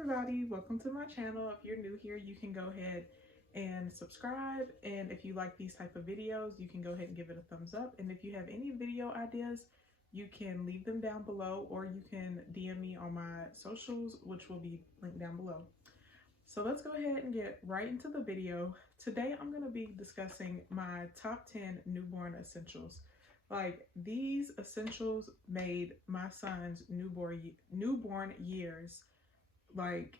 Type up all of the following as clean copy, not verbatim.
everybody, welcome to my channel. If you're new here, you can go ahead and subscribe, and if you like these type of videos, you can go ahead and give it a thumbs up. And if you have any video ideas, you can leave them down below, or you can DM me on my socials, which will be linked down below. So let's go ahead and get right into the video. Today I'm going to be discussing my top 10 newborn essentials. Like, these essentials made my son's newborn years like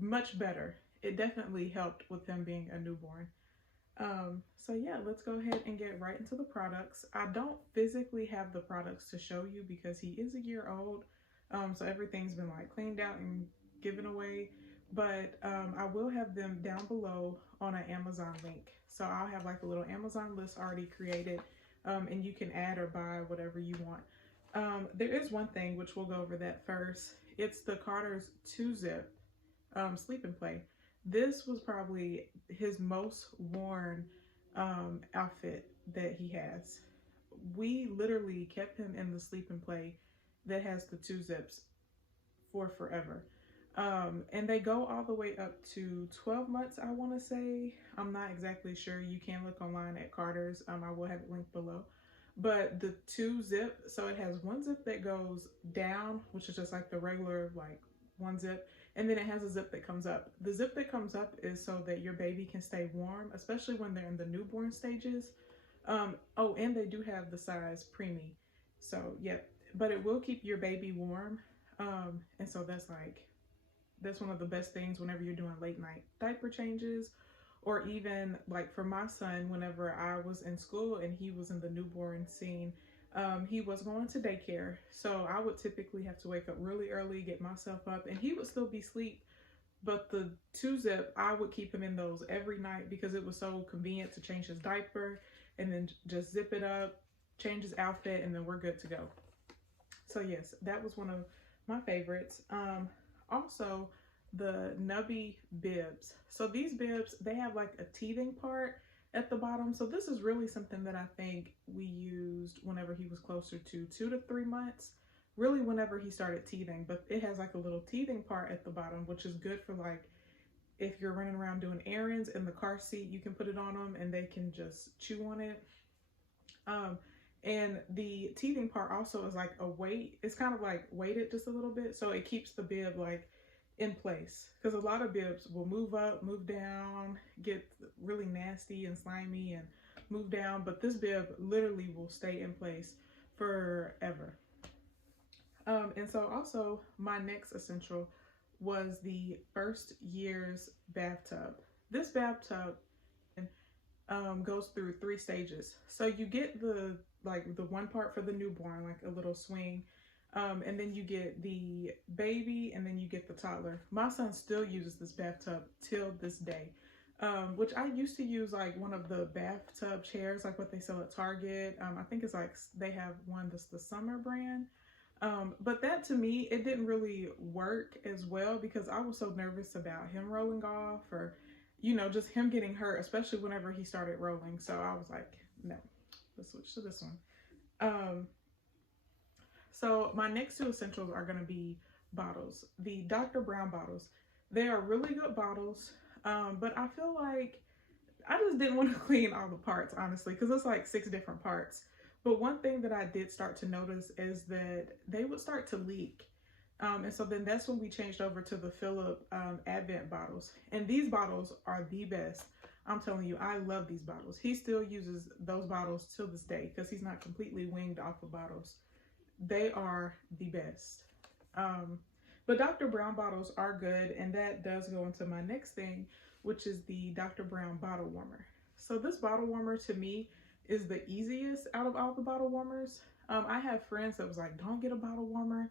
much better. It definitely helped with him being a newborn. So yeah, let's go ahead and get right into the products. I don't physically have the products to show you because he is a year old. So everything's been like cleaned out and given away, but I will have them down below on an Amazon link. So I'll have like a little Amazon list already created, and you can add or buy whatever you want. There is one thing which we'll go over that first. It's the Carter's 2-zip sleep and play. This was probably his most worn outfit that he has. We literally kept him in the sleep and play that has the 2 zips for forever. And they go all the way up to 12 months, I want to say. I'm not exactly sure. You can look online at Carter's. I will have it linked below. But the 2 zip, so it has one zip that goes down, which is just like the regular like one zip, and then it has a zip that comes up. The zip that comes up is so that your baby can stay warm, especially when they're in the newborn stages. Oh, and they do have the size preemie. So yeah, but it will keep your baby warm. And so that's one of the best things whenever you're doing late night diaper changes, or even like for my son, whenever I was in school and he was in the newborn scene, he was going to daycare. So I would typically have to wake up really early, get myself up, and he would still be asleep. But the 2-zip, I would keep him in those every night because it was so convenient to change his diaper and then just zip it up, change his outfit, and then we're good to go. So yes, that was one of my favorites. Also, the Nuby Bibs. So these bibs, they have like a teething part at the bottom. So this is really something that I think we used whenever he was closer to 2 to 3 months, really whenever he started teething. But it has like a little teething part at the bottom, which is good for like if you're running around doing errands in the car seat, you can put it on them and they can just chew on it. And the teething part also is like a weight. It's kind of like weighted just a little bit, so it keeps the bib like in place, because a lot of bibs will move up, move down, get really nasty and slimy and move down, but this bib literally will stay in place forever. And so also my next essential was the first year's bathtub. This bathtub goes through 3 stages. So you get the one part for the newborn, like a little swing, and then you get the baby, and then you get the toddler. My son still uses this bathtub till this day, which I used to use like one of the bathtub chairs, like what they sell at Target. I think it's like they have one that's the Summer brand. But that, to me, it didn't really work as well because I was so nervous about him rolling off, or, you know, just him getting hurt, especially whenever he started rolling. So I was like, no, let's switch to this one. So my next 2 essentials are going to be bottles. The Dr. Brown bottles. They are really good bottles, but I feel like I just didn't want to clean all the parts, honestly, because it's like 6 different parts. But one thing that I did start to notice is that they would start to leak. And so then that's when we changed over to the Philip Advent bottles. And these bottles are the best. I'm telling you, I love these bottles. He still uses those bottles till this day because he's not completely winged off of bottles. They are the best. But Dr. Brown bottles are good, and that does go into my next thing, which is the Dr. Brown bottle warmer. So this bottle warmer, to me, is the easiest out of all the bottle warmers. I have friends that was like, don't get a bottle warmer.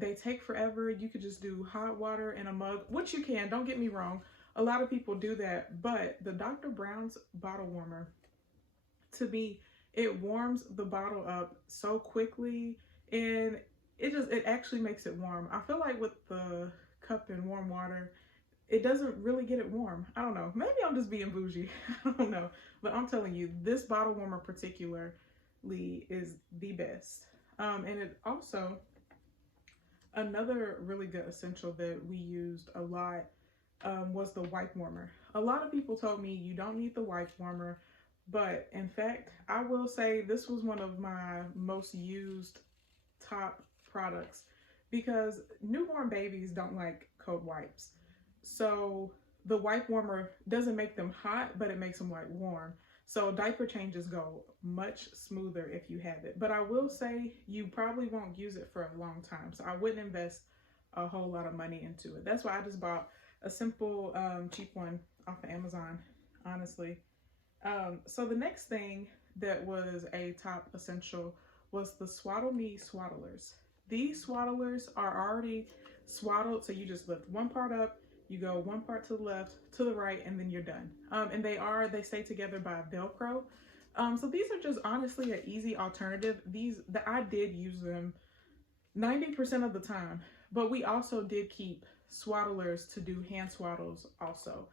They take forever. You could just do hot water in a mug, which you can, don't get me wrong. A lot of people do that, but the Dr. Brown's bottle warmer, to me, it warms the bottle up so quickly, and it actually makes it warm. I feel like with the cup and warm water, it doesn't really get it warm. I don't know. Maybe I'm just being bougie. I don't know. But I'm telling you, this bottle warmer particularly is the best. And it also Another really good essential that we used a lot was the wipe warmer. A lot of people told me you don't need the wipe warmer, but in fact, I will say this was one of my most used top products because newborn babies don't like cold wipes. So the wipe warmer doesn't make them hot, but it makes them like warm. So diaper changes go much smoother if you have it. But I will say you probably won't use it for a long time. So I wouldn't invest a whole lot of money into it. That's why I just bought a simple cheap one off of Amazon, honestly. So the next thing that was a top essential was the Swaddle Me swaddlers. These swaddlers are already swaddled, so you just lift one part up, you go one part to the left, to the right, and then you're done. And they stay together by Velcro. So these are just honestly an easy alternative. I did use them 90% of the time, but we also did keep swaddlers to do hand swaddles also.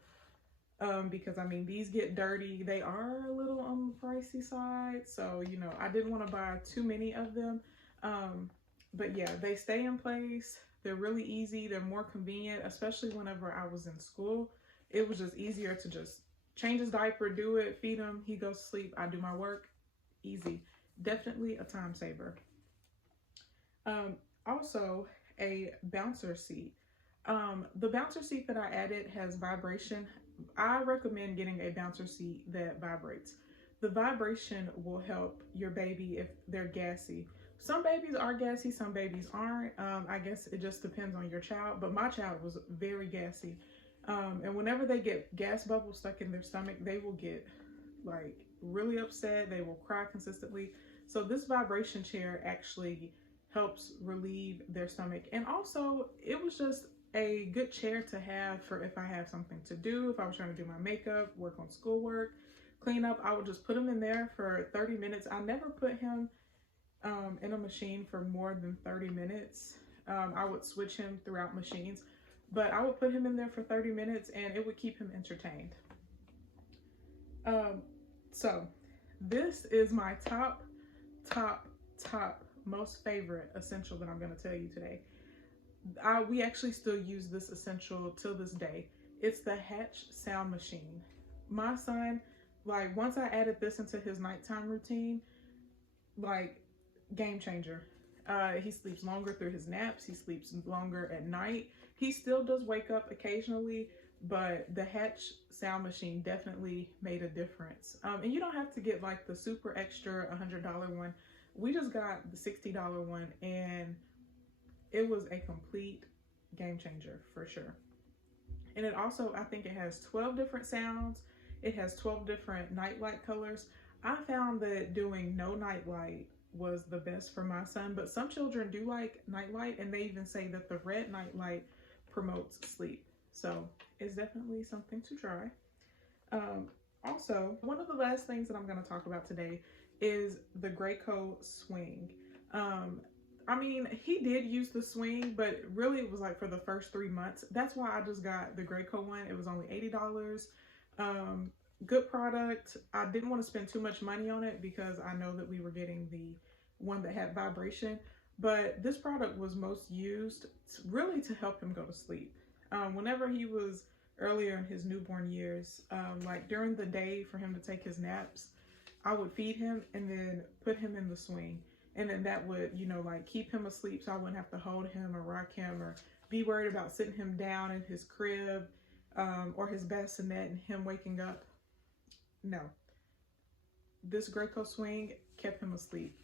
Because I mean, these get dirty. They are a little on the pricey side. So, you know, I didn't want to buy too many of them. But yeah, they stay in place. They're really easy. They're more convenient, especially whenever I was in school. It was just easier to just change his diaper, do it, feed him, he goes to sleep, I do my work. Easy. Definitely a time saver. Also, a bouncer seat. The bouncer seat that I added has vibration. I recommend getting a bouncer seat that vibrates. The vibration will help your baby if they're gassy. Some babies are gassy, some babies aren't. I guess it just depends on your child, but my child was very gassy. And whenever they get gas bubbles stuck in their stomach, they will get like really upset. They will cry consistently. So this vibration chair actually helps relieve their stomach. And also it was just a good chair to have for if I have something to do, if I was trying to do my makeup, work on schoolwork, clean up, I would just put him in there for 30 minutes. I never put him in a machine for more than 30 minutes. I would switch him throughout machines, but I would put him in there for 30 minutes and it would keep him entertained. So this is my top most favorite essential that I'm going to tell you today. We actually still use this essential till this day. It's the Hatch sound machine. My son, like once I added this into his nighttime routine, like game changer. He sleeps longer through his naps. He sleeps longer at night. He still does wake up occasionally, but the Hatch sound machine definitely made a difference. And you don't have to get like the super extra $100 one. We just got the $60 one and it was a complete game changer for sure. And it also, I think it has 12 different sounds. It has 12 different nightlight colors. I found that doing no nightlight was the best for my son, but some children do like nightlight, and they even say that the red nightlight promotes sleep. So it's definitely something to try. Also, one of the last things that I'm going to talk about today is the Graco swing. I mean, he did use the swing, but really it was like for the first 3 months. That's why I just got the Graco one. It was only $80. Good product. I didn't want to spend too much money on it because I know that we were getting the one that had vibration, but this product was most used really to help him go to sleep. Whenever he was earlier in his newborn years, like during the day for him to take his naps, I would feed him and then put him in the swing. And then that would, you know, like keep him asleep so I wouldn't have to hold him or rock him or be worried about sitting him down in his crib or his bassinet and him waking up. No. This Graco swing kept him asleep.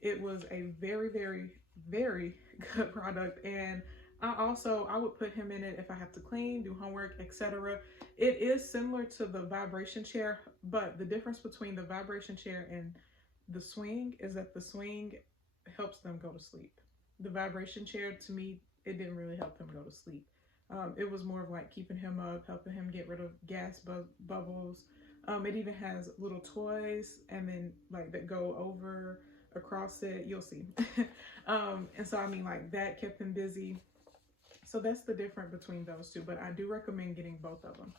It was a very, very, very good product. And I would put him in it if I have to clean, do homework, etc. It is similar to the vibration chair, but the difference between the vibration chair and the swing is that the swing helps them go to sleep. The vibration chair, to me, it didn't really help him go to sleep. It was more of like keeping him up, helping him get rid of gas bubbles. It even has little toys and then like that go over across it. You'll see. And so, I mean, like that kept him busy. So that's the difference between those two, but I do recommend getting both of them.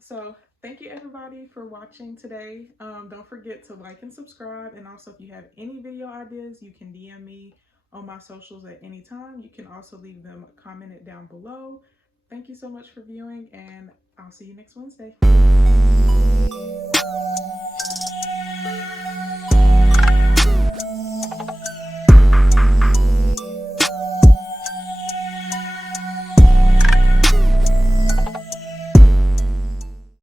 So thank you everybody for watching today. Don't forget to like and subscribe. And also if you have any video ideas, you can DM me on my socials at any time. You can also leave them commented down below. Thank you so much for viewing, and I'll see you next Wednesday.